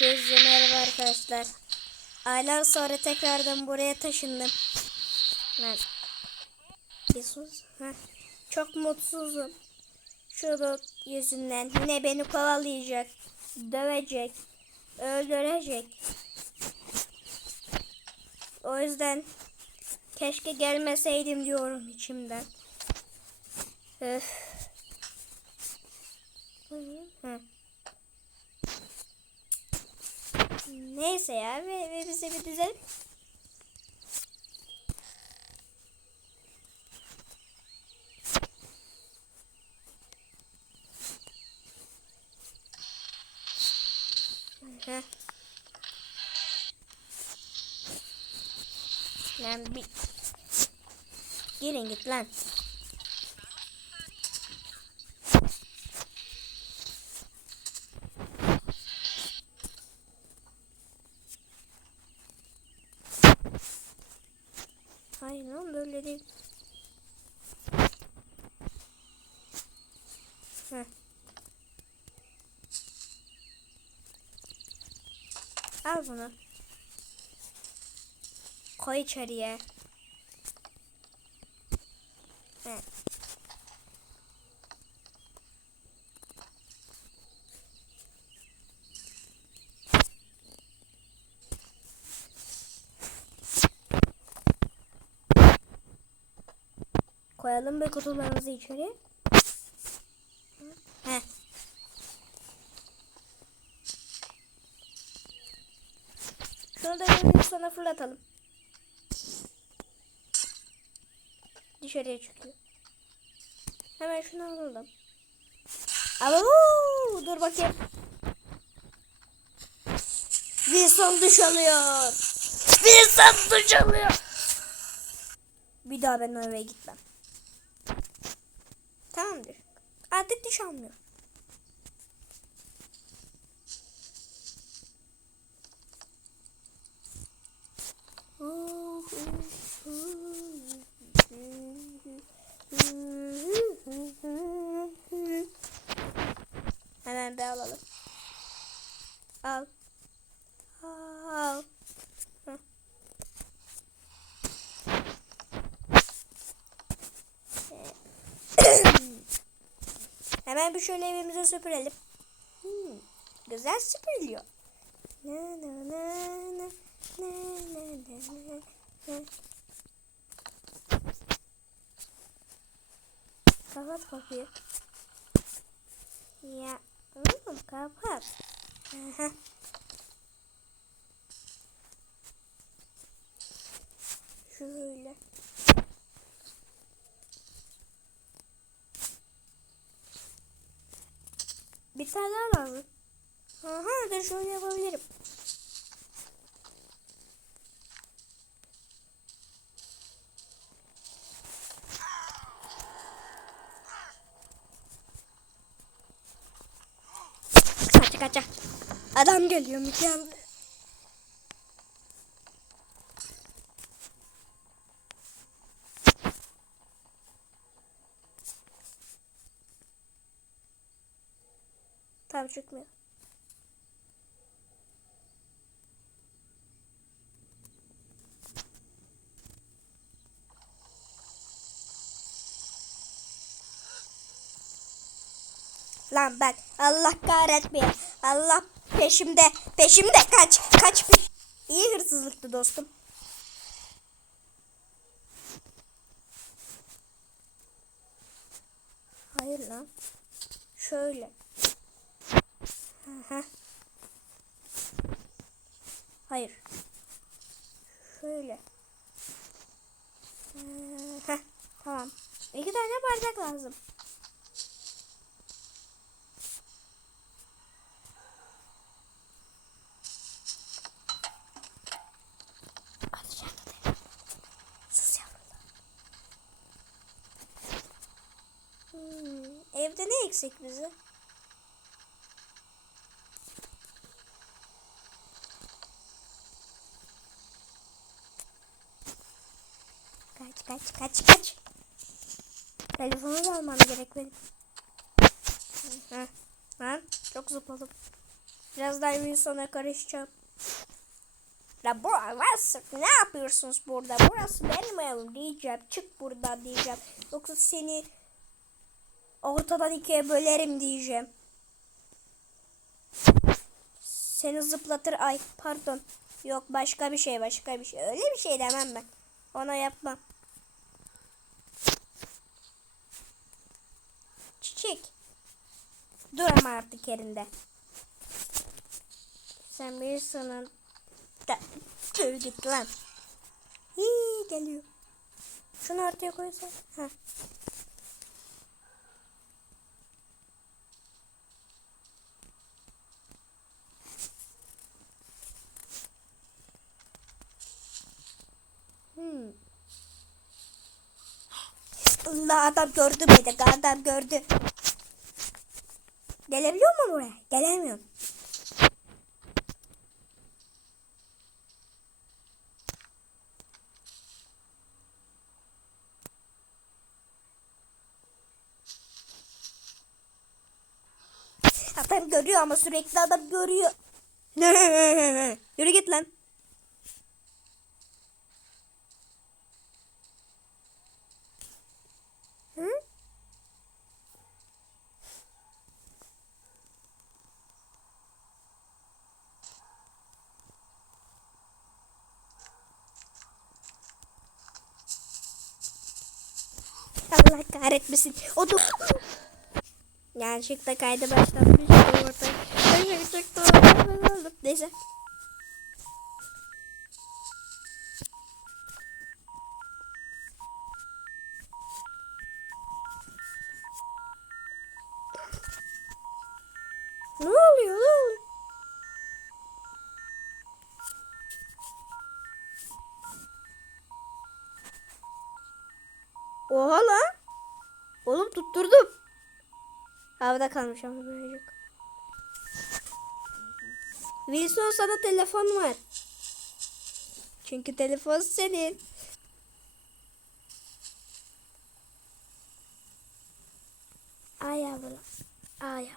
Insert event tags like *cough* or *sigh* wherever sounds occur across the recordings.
Hepinize merhaba arkadaşlar. Aylar sonra tekrardan buraya taşındım. Ben bir sus. Heh. Çok mutsuzum. Şu robot yüzünden yine beni kovalayacak, dövecek, öldürecek. O yüzden keşke gelmeseydim diyorum içimden. Öf. Hı. Neyse ya ve, ve bize bir düzen. Heh. Lan bir Girin git lan. Hayır lan böyle değil. Heh. Al. Koy içeriye. Heh. Koyalım bir kutularımızı içeri. Heh. Şurada bir sana fırlatalım. Dışarıya çıkıyor. Hemen şunu alalım. Alo, dur bakayım. Wilson duş alıyor. Wilson duş alıyor. Bir daha ben o eve gitmem. Tamamdır. Artık duş almıyor. Hemen bir şöyle evimize süpürelim. Hmm, güzel süpürülüyor. Na na na na na na na na. Kapat kapıyı. Ya oğlum kapat. Şöyle. Bir tane daha lazım. Aha dur şöyle yapabilirim. Kaç kaç. Adam geliyor mükemmel. Çıkmıyor. Lan bak Allah kahretmiyor. Allah peşimde. Peşimde kaç. Kaç. İyi hırsızlıktı dostum. Hayır lan. Şöyle. Aha. Hayır. Şöyle. Heh, tamam. İki tane bardak lazım. Hmm, evde ne eksik bize? Kaç kaç. Telefonu da almam gerek benim. Heh. Ben çok zıpladım. Birazdan Wilson'a karışacağım. La bu varsa ne yapıyorsunuz burada? Burası benim evim diyeceğim. Çık buradan diyeceğim. Yoksa seni ortadan ikiye bölerim diyeceğim. Seni zıplatır ay pardon. Yok başka bir şey başka bir şey. Öyle bir şey demem ben. Ona yapmam. Çiçek. Dur ama artık yerinde. Sen bir sanın. Da, dur git lan. Hii, geliyor. Şunu ortaya koysan. Ha. Hmm. Allah adam gördü beni. Adam gördü. Gelebiliyor mu buraya? Gelemiyorum. Adam görüyor ama sürekli adam görüyor. *laughs* Yürü git lan. Hı? Allah kahretmesin. O da... Yanlışlıkla kaydı başlatmış. Orada. Neyse. Ne oluyor lan? Oha lan. Oğlum tutturdum. Havada kalmış ama birazcık. Wilson sana telefon var. Çünkü telefon senin. Ay yavrum. Ay yavrum.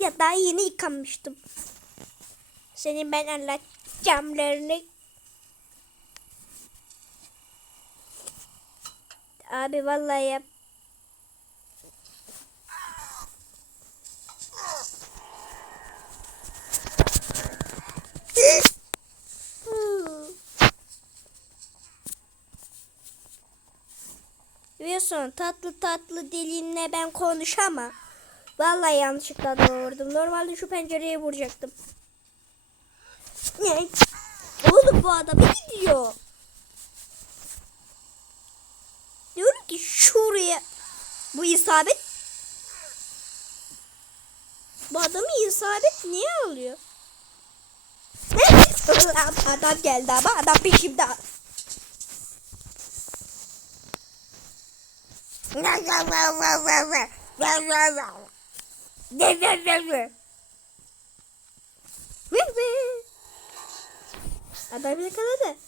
Ya daha yeni yıkanmıştım. Senin ben camlarını Abi vallahi yap. Wilson tatlı tatlı dilinle ben konuşamam. Vallahi yanlışlıkla doğurdum. Normalde şu pencereye vuracaktım. Ne? Oğlum bu adam gidiyor. Diyorum ki şuraya. Bu isabet. Bu adamı isabet niye alıyor? Ne? *laughs* adam geldi ama adam peşimde. Adam yakaladı.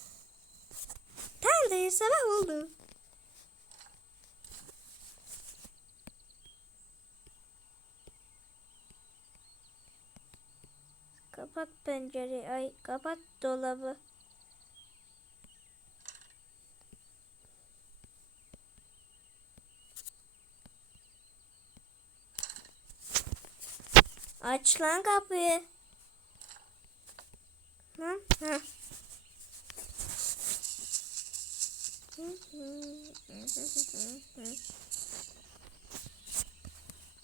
Da sabah oldu. Kapat pencereyi. Ay kapat dolabı. Aç lan kapıyı. Ha? Ha.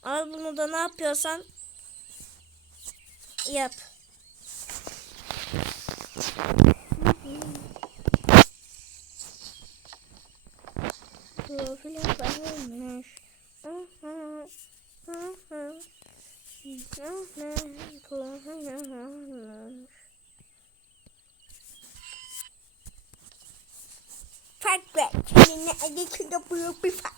Al bunu da ne yapıyorsan yap. Fark ver. Seninle alakalı bu bir fark.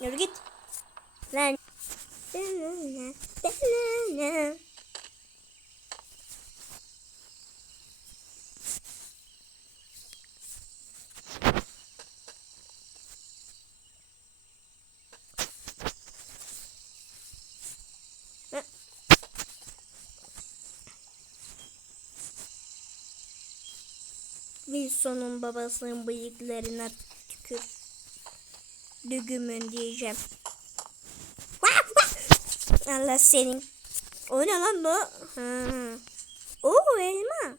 Yürü git. Lan. Wilson'un babasının bıyıklarına tükür. Dügümün diyeceğim. Allah senin. O ne lan bu? Ha. Oo elma.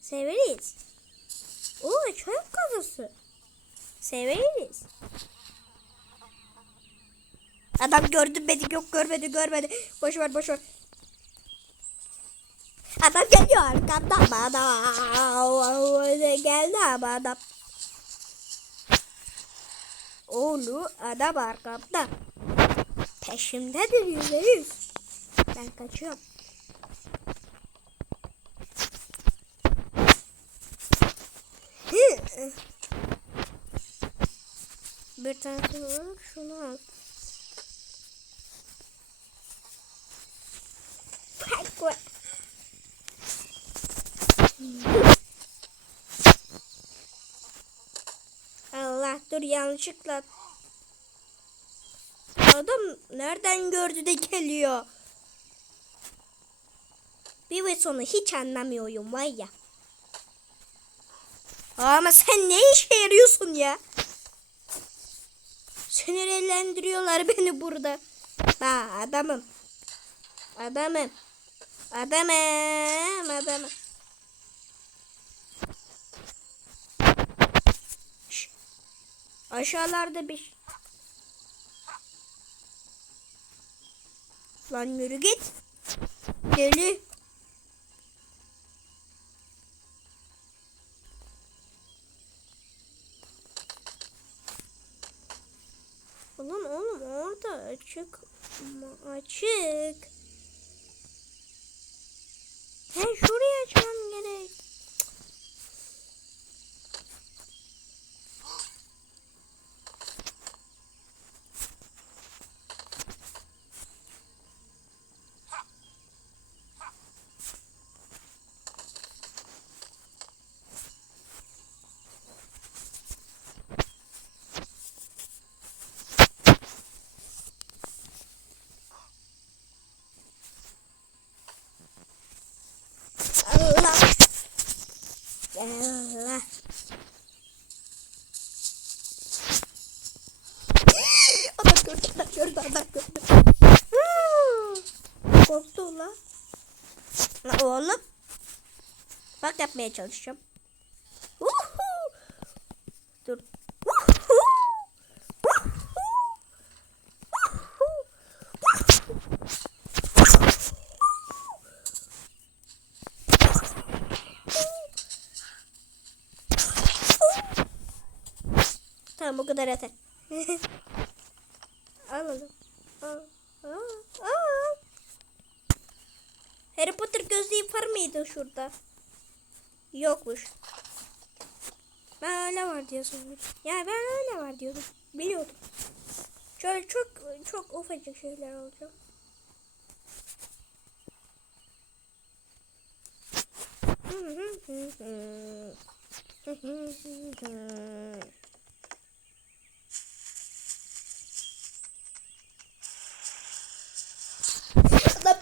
Severiz. Oo çöp kazası. Severiz. Adam gördü beni yok görmedi görmedi. Boş ver boş ver. Adam geliyor arkamdan bana. Ama adam. Oğlu adam arkamda. Peşimdedir yüzde yüz. Ben kaçıyorum. Bir tane var şunu al. Bak. Allah dur yanlışlıkla. Adam nereden gördü de geliyor. Bir ve sonu hiç anlamıyorum var ya. Ama sen ne işe yarıyorsun ya? Sinirlendiriyorlar beni burada. Ha adamım. Adamım. Adamım. Adamım. Aşağılarda bir... Lan yürü git. Deli. Ulan oğlum orada açık? Açık. He şuraya açmam gerek. Allah. Allah. Adam gördü, adam gördü, adam gördü. Hmm. Korktu lan. Lan oğlum. Bak yapmaya çalışacağım. Uhu. Dur. Uhu. Uhu. Uhu. Tamam bu kadar yeter. Alalım. Al. Al. Mıydı şurada? Yokmuş. Ben öyle var diyorsun. Ya ben öyle var diyordum. Biliyordum. Şöyle çok çok ufacık şeyler olacak. Adam,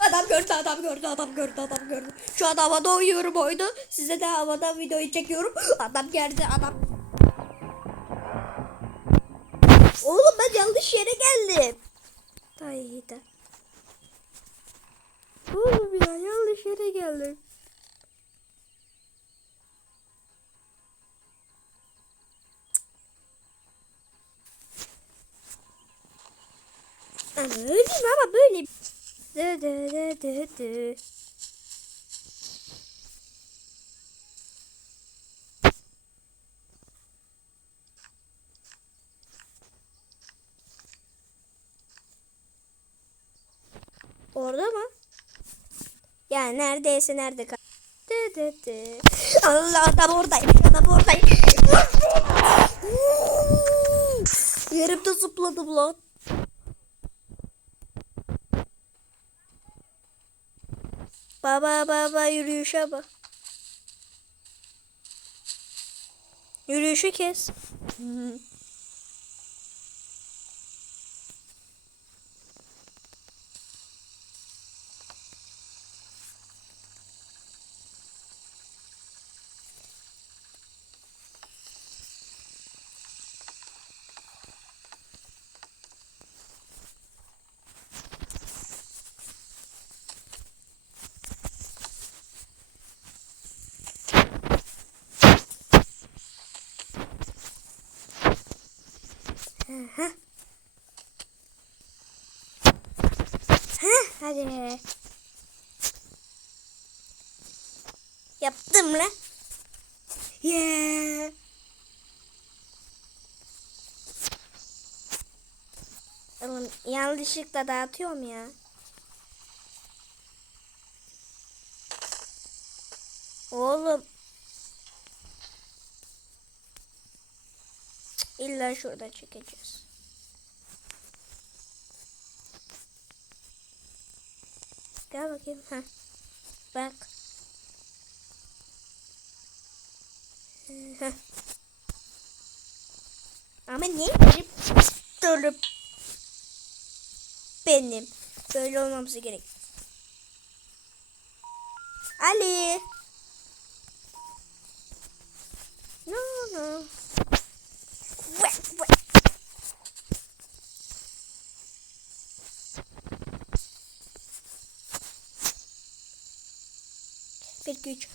adam gördü, adam gördü, adam gördü, adam gördü. Şu an havada uyuyorum oyunu. Size de havada videoyu çekiyorum. Adam geldi, adam. Oğlum ben yanlış yere geldim. Dayıda. Oğlum ya yanlış yere geldim. Ama öleyim ama böyle. Dı dı dı dı dı. Orada mı? Ya neredeyse nerede kal? Dı dı dı. Allah adam oradaymış adam oradaymış. Yerimde zıpladım lan. Baba baba yürüyüşe bak. Yürüyüşü kes. Heh. Heh, hadi. Yaptım lan. Yeah. Oğlum yanlışlıkla dağıtıyorum ya. Oğlum. İlla şurada çekeceğiz. Gel bakayım. Heh. Bak. Heh. Ama niye girip durup benim böyle olmamız gerek. Ali. No no. Bir güç.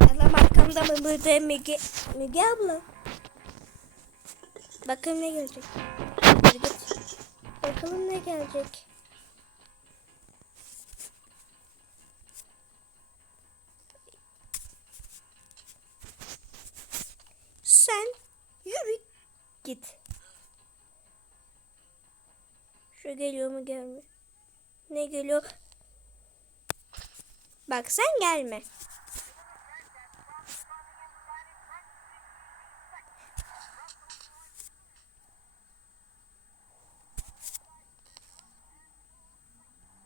Adam arkamda mı burada Müge, Müge abla? Bakın ne gelecek. Bakalım ne gelecek. Sen yürü git. Şu geliyor mu gelmiyor. Ne geliyor? Bak sen gelme.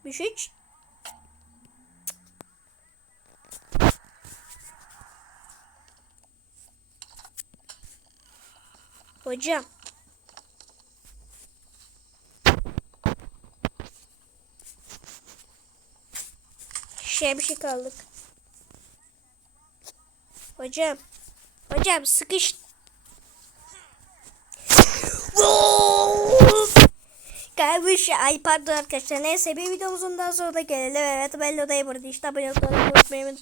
Bir şey Hocam. Şeye bir şey kaldık. Hocam. Hocam sıkış. Kaymış. Ay pardon arkadaşlar. Neyse bir videomuzun daha sonra da gelelim. Evet ben odayı burada işte abone olmayı unutmayın.